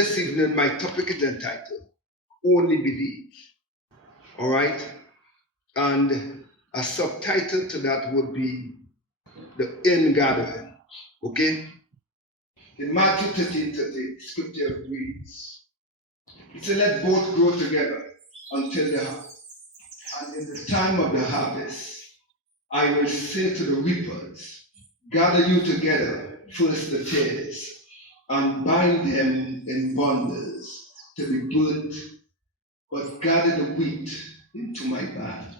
This evening, my topic is entitled Only Believe. All right? And a subtitle to that would be The Ingathering. Okay? In Matthew 13:30, scripture reads, it said, let both grow together until the harvest. And in the time of the harvest, I will say to the reapers, gather you together, first the tares, and bind them in bundles to be burnt, but gather the wheat into my barn.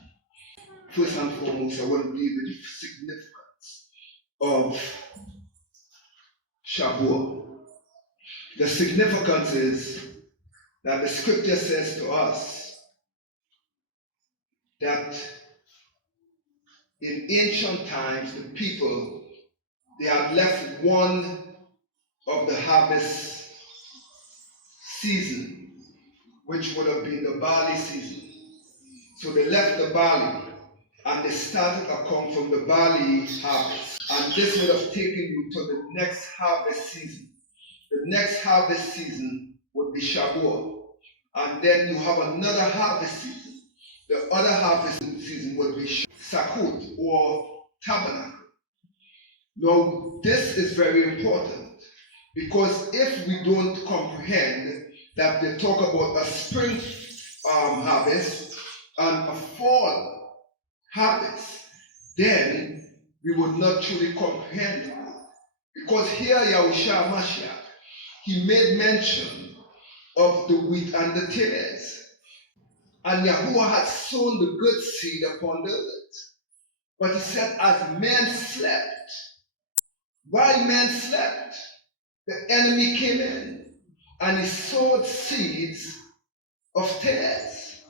First and foremost, I want to deal with the significance of Shavuot. The significance is that the scripture says to us that in ancient times, the people, they had left one of the harvest season, which would have been the barley season. So they left the barley and they started to come from the barley harvest. And this would have taken you to the next harvest season. The next harvest season would be Shavuot. And then you have another harvest season. The other harvest season would be Sukkot or Tabernacle. Now, this is very important because if we don't comprehend that they talk about a spring harvest and a fall harvest, then we would not truly comprehend it. Because here Yahushua Mashiach, he made mention of the wheat and the tares. And Yahuwah had sown the good seed upon the earth. But he said, as men slept, while men slept, the enemy came in and he sowed seeds of tares.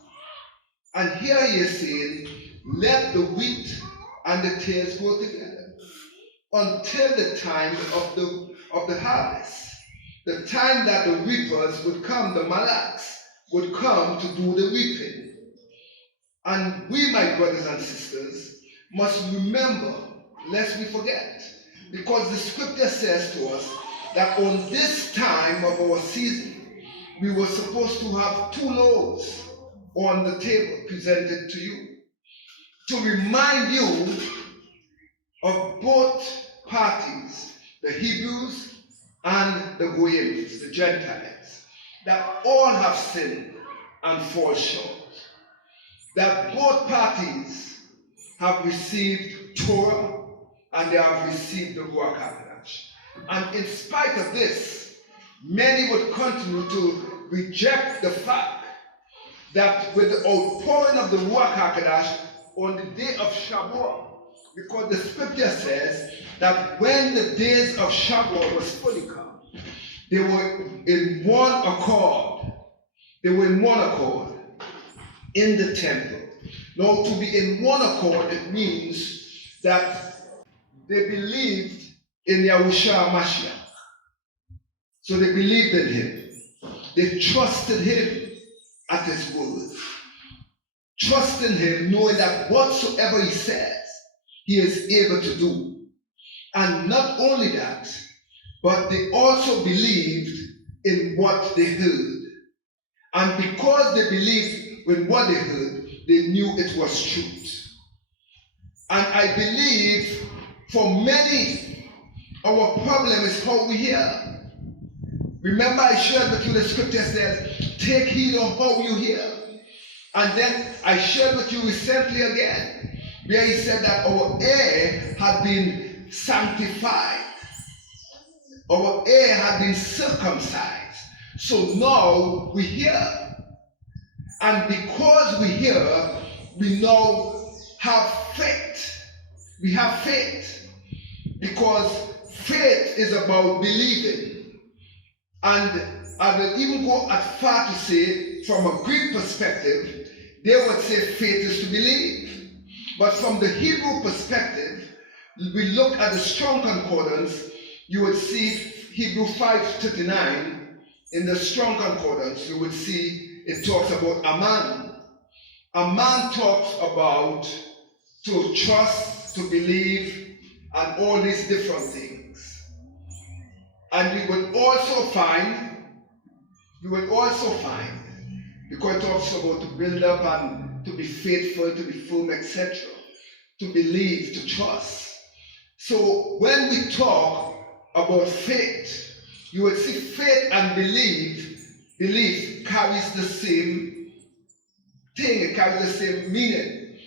And here he is saying, let the wheat and the tares grow together until the time of the harvest. The time that the reapers would come, the malaks would come to do the reaping. And we, my brothers and sisters, must remember, lest we forget, because the scripture says to us that on this time of our season, we were supposed to have 2 loaves on the table presented to you to remind you of both parties, the Hebrews and the Goyim, the Gentiles, that all have sinned and fall short. That both parties have received Torah and they have received the Ruach HaKodesh. And in spite of this, many would continue to reject the fact that with the outpouring of the Ruach HaKodesh on the day of Shavuot, because the scripture says that when the days of Shavuot was fully come, they were in one accord. They were in one accord in the temple. Now, to be in one accord, it means that they believed in Yahushua Mashiach. So they believed in him. They trusted him at his word. Trusting him, knowing that whatsoever he says, he is able to do. And not only that, but they also believed in what they heard. And because they believed in what they heard, they knew it was truth. And I believe for many, our problem is how we hear. Remember I shared with you the scripture says, take heed of how you hear. And then I shared with you recently again, where he said that our ear had been sanctified. Our ear had been circumcised. So now we hear. And because we hear, we now have faith. We have faith. Because faith is about believing. And I will even go as far to say, from a Greek perspective, they would say faith is to believe. But from the Hebrew perspective, we look at the Strong Concordance, you would see Hebrew 5:39 in the Strong Concordance, you would see it talks about a man. A man talks about to trust, to believe, and all these different things. And we would also find you will also find, because it talks about to build up and to be faithful, to be firm, etc., to believe, to trust. So when we talk about faith, you will see faith and belief carries the same thing, it carries the same meaning.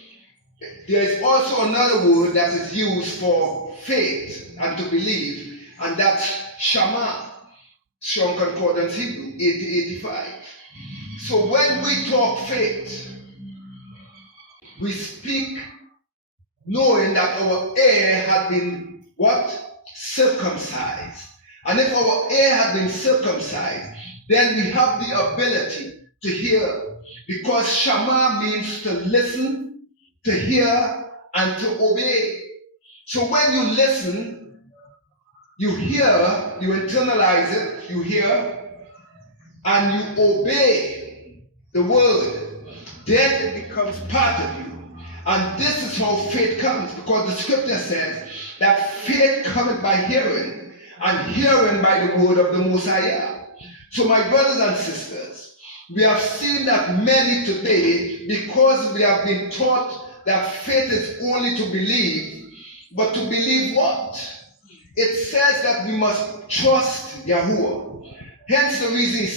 There is also another word that is used for faith and to believe, and that's Shama, Strong Concordance Hebrew, 8085. So when we talk faith, we speak knowing that our ear had been what? Circumcised. And if our ear had been circumcised, then we have the ability to hear. Because Shama means to listen, to hear, and to obey. So when you listen, you hear, you internalize it, you hear, and you obey the word. Then it becomes part of you. And this is how faith comes, because the scripture says that faith cometh by hearing, and hearing by the word of the Most High. So my brothers and sisters, we have seen that many today, because we have been taught that faith is only to believe, but to believe what? It says that we must trust Yahuwah. Hence the reason he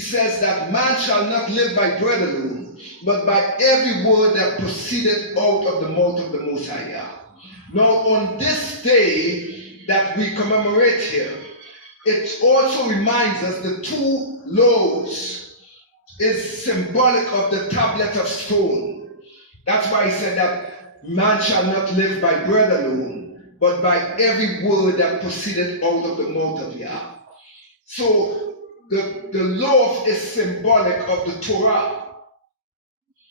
says that man shall not live by bread alone, but by every word that proceeded out of the mouth of the Most High. Now on this day that we commemorate here, it also reminds us the two loaves is symbolic of the tablet of stone. That's why he said that man shall not live by bread alone, but by every word that proceeded out of the mouth of Yah. So the loaf is symbolic of the Torah.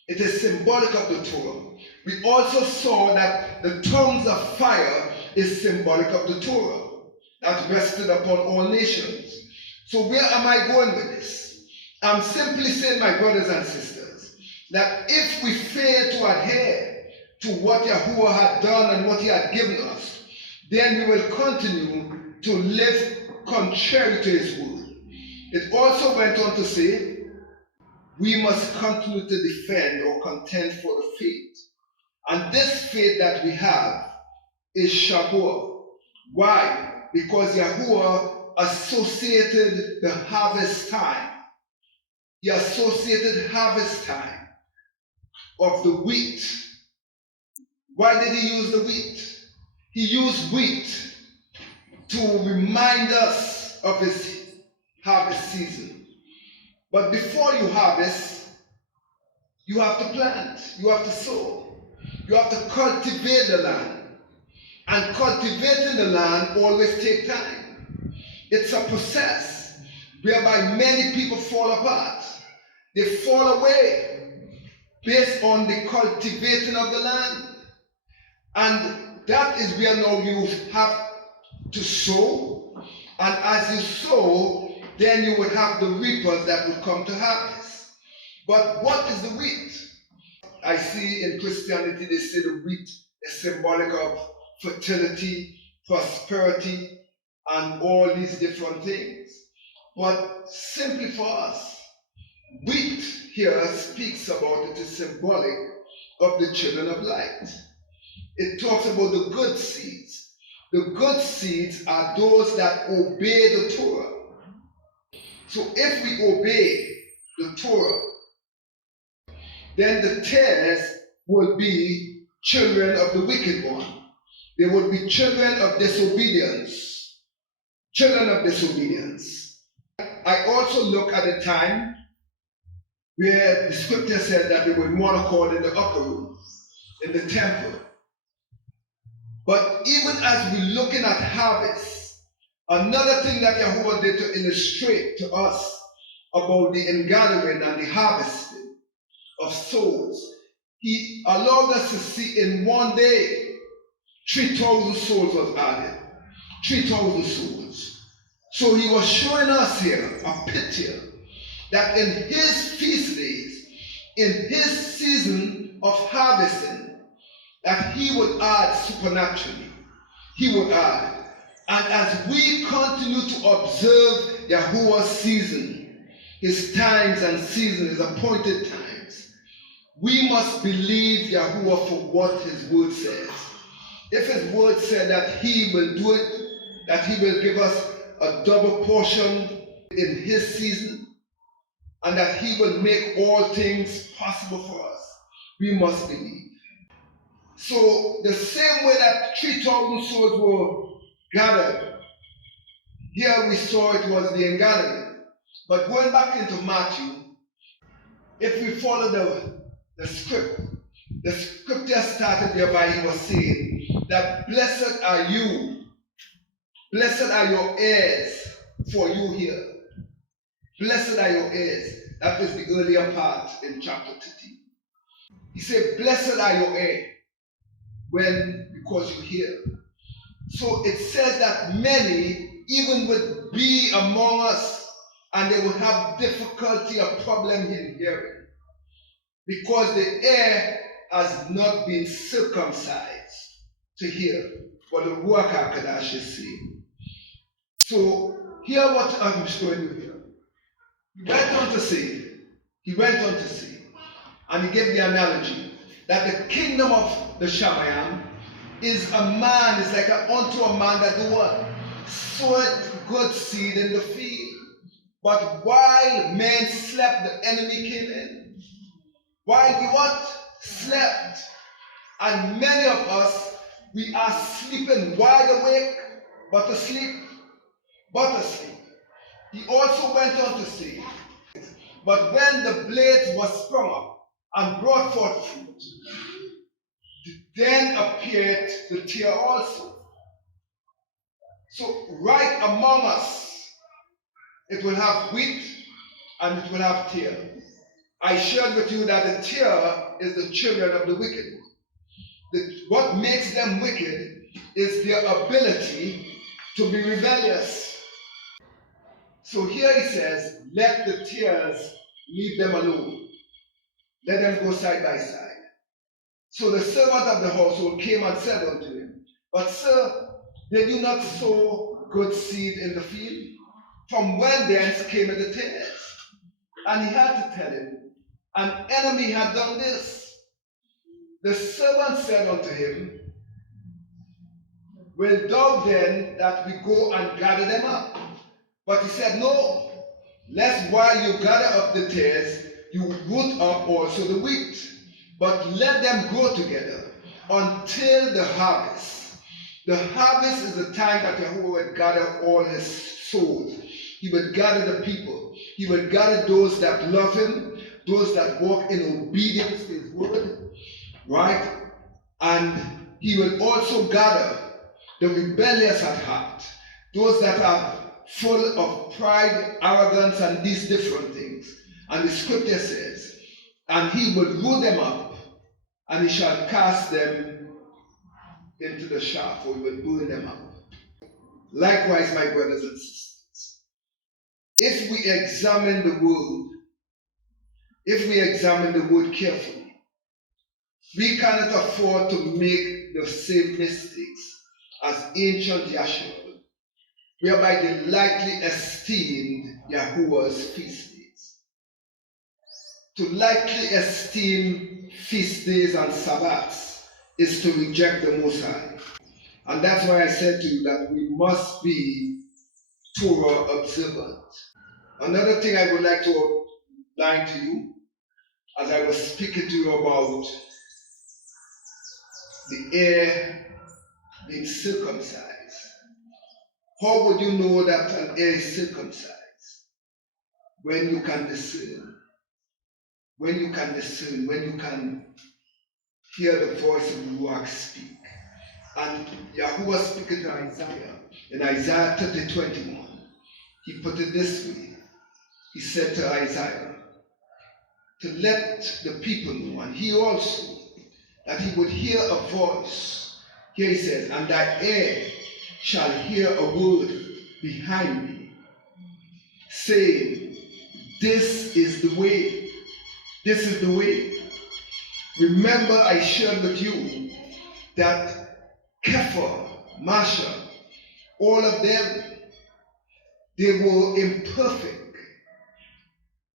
It is symbolic of the Torah. We also saw that the tongues of fire is symbolic of the Torah that rested upon all nations. So where am I going with this? I'm simply saying, my brothers and sisters, that if we fail to adhere to what Yahuwah had done and what he had given us, then we will continue to live contrary to his word. It also went on to say, we must continue to defend or contend for the faith. And this faith that we have is Shabuah. Why? Because Yahuwah associated the harvest time. He associated harvest time of the wheat. Why did he use the wheat? He used wheat to remind us of his harvest season. But before you harvest, you have to plant, you have to sow, you have to cultivate the land. And cultivating the land always takes time. It's a process whereby many people fall apart. They fall away based on the cultivating of the land. And that is where now you have to sow. And as you sow, then you will have the reapers that will come to harvest. But what is the wheat? I see in Christianity they say the wheat is symbolic of fertility, prosperity, and all these different things. But simply for us, wheat here speaks about, it is symbolic of the children of light. It talks about the good seeds. The good seeds are those that obey the Torah. So if we obey the Torah, then the tares will be children of the wicked one. They would be children of disobedience. Children of disobedience. I also look at the time where the scripture said that they would monocord in the upper room, in the temple. But even as we're looking at harvest, another thing that Yahuwah did to illustrate to us about the ingathering and the harvesting of souls, he allowed us to see in one day 3,000 souls was added. 3,000 souls. So he was showing us here a picture that in his feast days, in his season of harvesting, that he would add supernaturally. He would add. And as we continue to observe Yahuwah's season, his times and seasons, his appointed times. We must believe Yahuwah for what his word says. If his word said that he will do it, that he will give us a double portion in his season, and that he will make all things possible for us, we must believe. So the same way that 3,000 souls were gathered, here we saw it was the ingathering. But going back into Matthew, if we follow the script, the scripture started thereby he was saying that blessed are your heirs, for you here. Blessed are your heirs. That is the earlier part in chapter 13. He said, blessed are your heirs, because you hear. So it says that many even would be among us and they would have difficulty or problem in hearing, because the ear has not been circumcised to hear what the Ruach HaKodesh is saying. So hear what I'm showing you here. He went on to say, and he gave the analogy that the kingdom of the Shamayim is like unto a man that do what? Soweth good seed in the field. But while men slept, the enemy came in. While we what? Slept. And many of us, we are sleeping wide awake, but asleep. He also went on to say, but when the blades were sprung up and brought forth fruit, then appeared the tear also. So right among us, it will have wheat and it will have tear. I shared with you that the tear is the children of the wicked. What makes them wicked is their ability to be rebellious. So here he says, let the tears, leave them alone. Let them go side by side. So the servant of the household came and said unto him, but sir, did you not sow good seed in the field? From when thence came the tares? And he had to tell him, an enemy had done this. The servant said unto him, will thou then that we go and gather them up? But he said, no, lest while you gather up the tares, you root up also the wheat. But let them grow together until the harvest. The harvest is the time that Yahuwah would gather all his souls. He would gather the people. He would gather those that love him, those that walk in obedience to his word, right? And he will also gather the rebellious at heart, those that are full of pride, arrogance, and these different things. And the scripture says, and he will root them up, and he shall cast them into the shaft, or he will burn them up. Likewise, my brothers and sisters, if we examine the word carefully, we cannot afford to make the same mistakes as ancient Yahshua, whereby they lightly esteemed Yahuwah's feast days. To lightly esteem feast days and Sabbats is to reject the Most High. And that's why I said to you that we must be Torah observant. Another thing I would like to outline to you, as I was speaking to you about the heir being circumcised. How would you know that an heir is circumcised? When you can discern. When you can hear the voice of the Ruach speak. And Yahuwah speaking to Isaiah, in Isaiah 30:21, he put it this way. He said to Isaiah, to let the people know, and he also, that he would hear a voice. Here he says, and thy ear shall hear a word behind me, saying, this is the way. This is the way. Remember, I shared with you that Kephah, Masha, all of them, they were imperfect.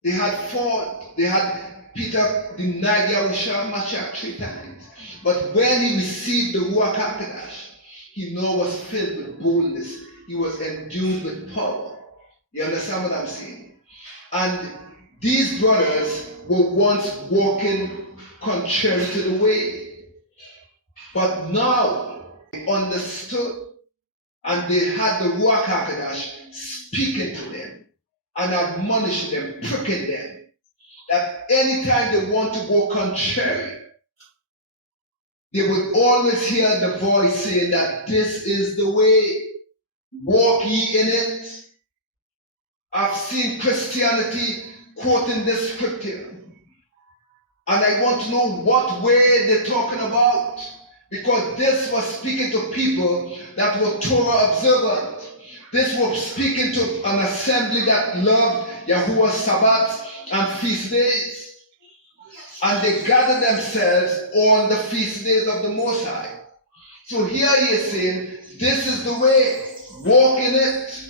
They had fought. They had Peter denied Yahushua Mashiach 3 times. But when he received the Ruach HaKodesh, he now was filled with boldness. He was endued with power. You understand what I'm saying? And these brothers were once walking contrary to the way. But now they understood, and they had the Ruach HaKodesh speaking to them and admonishing them, pricking them, that anytime they want to go contrary, they would always hear the voice saying that this is the way, walk ye in it. I've seen Christianity quoting this scripture, and I want to know what way they're talking about, because this was speaking to people that were Torah observant. This was speaking to an assembly that loved Yahuwah's Sabbaths and feast days. And they gathered themselves on the feast days of the Most High. So here he is saying, this is the way, walk in it.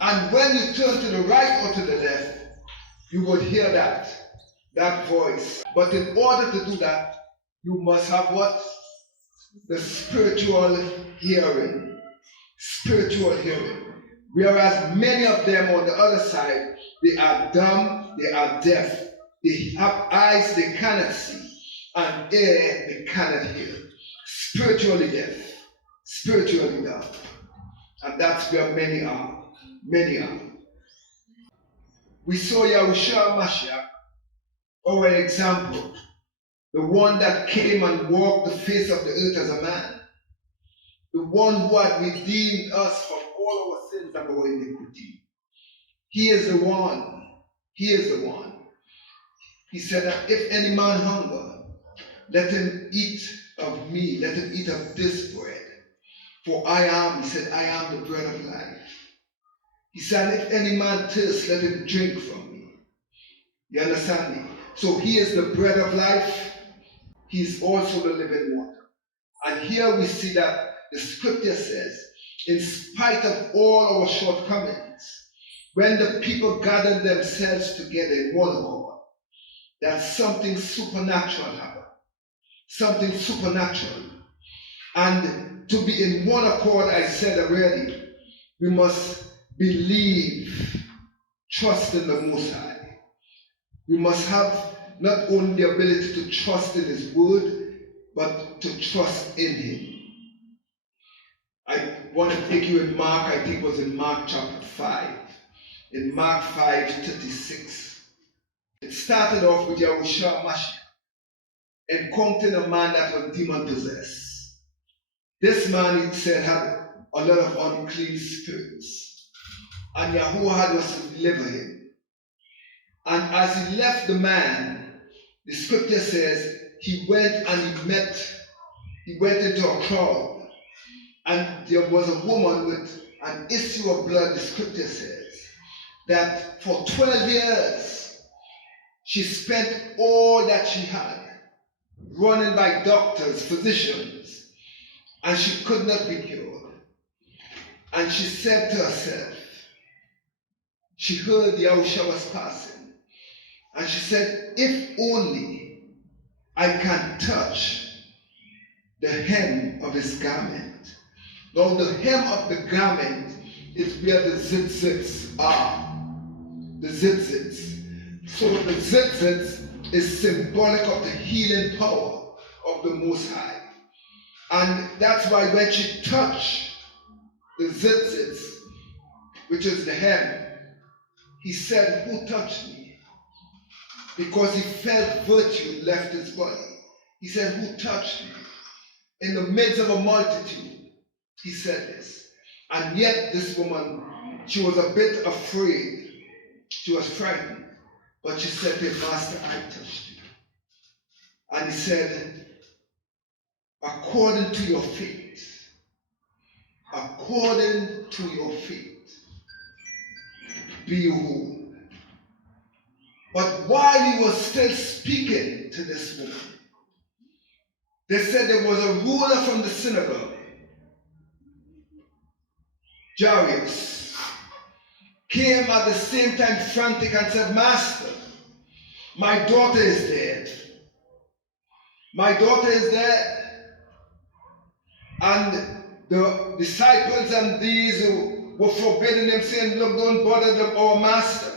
And when you turn to the right or to the left, you would hear that voice. But in order to do that, you must have what? The spiritual hearing. Spiritual hearing. Whereas many of them on the other side, they are dumb, they are deaf. They have eyes they cannot see, and ear they cannot hear. Spiritually deaf, spiritually dumb. And that's where many are. Many are. We saw Yahushua Mashiach, our example, the one that came and walked the face of the earth as a man, the one who had redeemed us from all our sins and our iniquity. He is the one. He is the one. He said that if any man hunger, let him eat of me, let him eat of this bread. For I am, he said, I am the bread of life. He said, if any man thirst, let him drink from me. You understand me? So he is the bread of life. He is also the living water. And here we see that the scripture says, in spite of all our shortcomings, when the people gathered themselves together in one accord, that something supernatural happened. Something supernatural. And to be in one accord, I said already, we must believe, trust in the Most High. We must have not only the ability to trust in His word, but to trust in Him. I want to take you in Mark, I think it was in Mark chapter 5. In Mark 5:36. It started off with Yahushua Mashiach encountering a man that was demon possessed. This man, it said, had a lot of unclean spirits. And Yahuwah was to deliver him. And as he left the man, the scripture says, he went into a crowd. And there was a woman with an issue of blood, the scripture says, that for 12 years, she spent all that she had, running by doctors, physicians, and she could not be cured. And she said to herself, she heard Yahushua was passing, and she said, if only I can touch the hem of his garment. Now the hem of the garment is where the zitzits are. The zitzits. So the zitzits is symbolic of the healing power of the Most High. And that's why when she touched the zitzits, which is the hem, he said, who touched me? Because he felt virtue left his body. He said, who touched me? In the midst of a multitude, he said this. And yet this woman, she was a bit afraid. She was frightened. But she said to him, Master, I touched you. And he said, according to your faith, according to your faith, be you whole. But while he was still speaking to this woman, they said there was a ruler from the synagogue, Jairus, came at the same time frantic and said, Master, My daughter is dead. My daughter is dead. And the disciples and these who were forbidding him, saying, look, don't bother our master.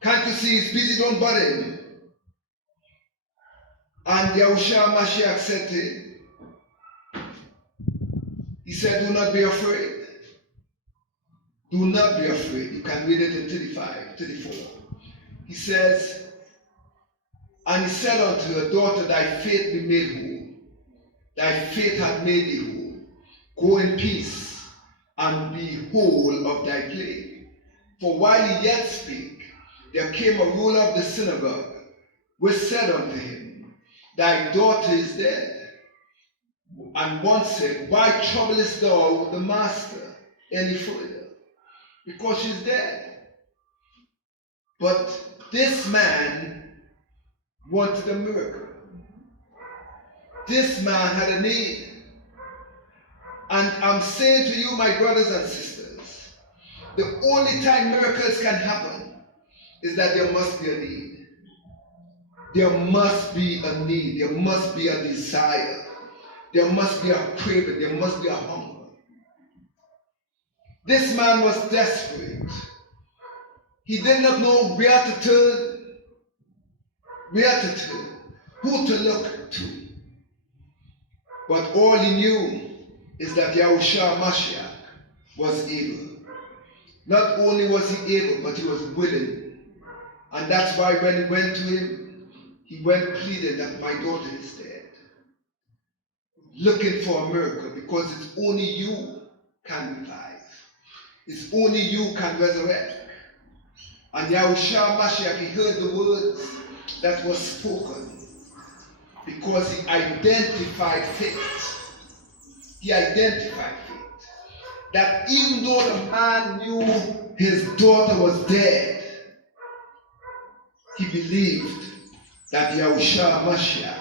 Can't you see he's busy? Don't bother him. And Yahushua Mashiach said to him, he said, do not be afraid. Do not be afraid. You can read it in 34. He says, and he said unto her, daughter, thy faith be made whole. Thy faith hath made thee whole. Go in peace, and be whole of thy plague. For while he yet spake, there came a ruler of the synagogue, which said unto him, thy daughter is dead. And one said, why troublest thou the master any further? Because she's dead. But this man wanted a miracle. This man had a need. And I'm saying to you, my brothers and sisters, the only time miracles can happen is that there must be a need. There must be a need. There must be a desire. There must be a craving. There must be a hunger. This man was desperate. He did not know where to turn, who to look to. But all he knew is that Yahushua Mashiach was able. Not only was he able, but he was willing. And that's why when he went to him, he went pleading that my daughter is dead. Looking for a miracle, because it's only you can revive. It's only you can resurrect. And Yahushua Mashiach, he heard the words that were spoken because he identified faith. He identified faith. That even though the man knew his daughter was dead, he believed that Yahushua Mashiach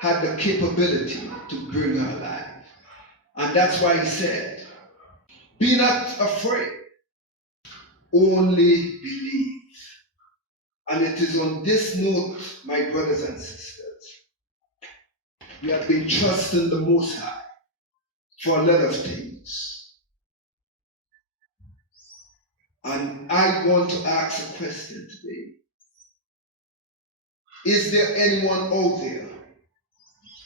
had the capability to bring her alive. And that's why he said, be not afraid, only believe. And it is on this note, my brothers and sisters, we have been trusting the Most High for a lot of things. And I want to ask a question today. Is there anyone out there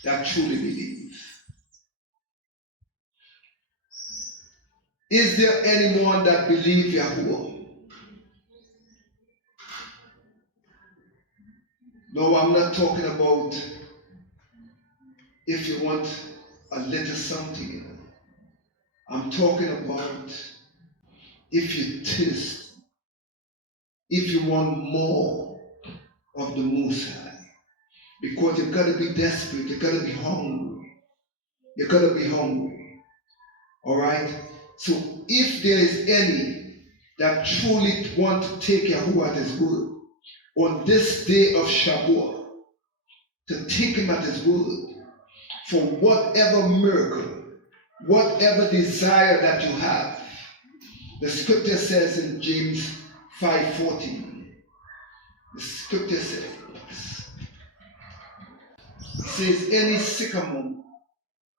that truly believes? Is there anyone that believes Yahuwah? No, I'm not talking about if you want a little something. I'm talking about if you thirst, if you want more of the Most High. Because you've got to be desperate, you've got to be hungry. You've got to be hungry. All right? So if there is any that truly want to take Yahuwah at his word, on this day of Shavuot, to take him at his word, for whatever miracle, whatever desire that you have. The scripture says in James 5:14, the scripture says, it says, any sycamore,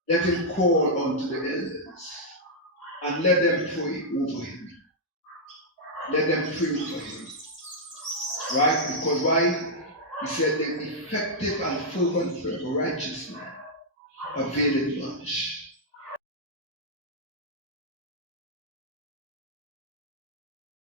let him call unto the elders, and let them pray over him. Let them pray over him. Right? Because why? He said, the effective and fervent prayer of a righteous man availeth much.